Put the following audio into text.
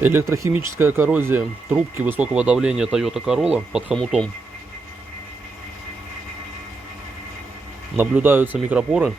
Электрохимическая коррозия трубки высокого давления Toyota Corolla под хомутом. Наблюдаются микропоры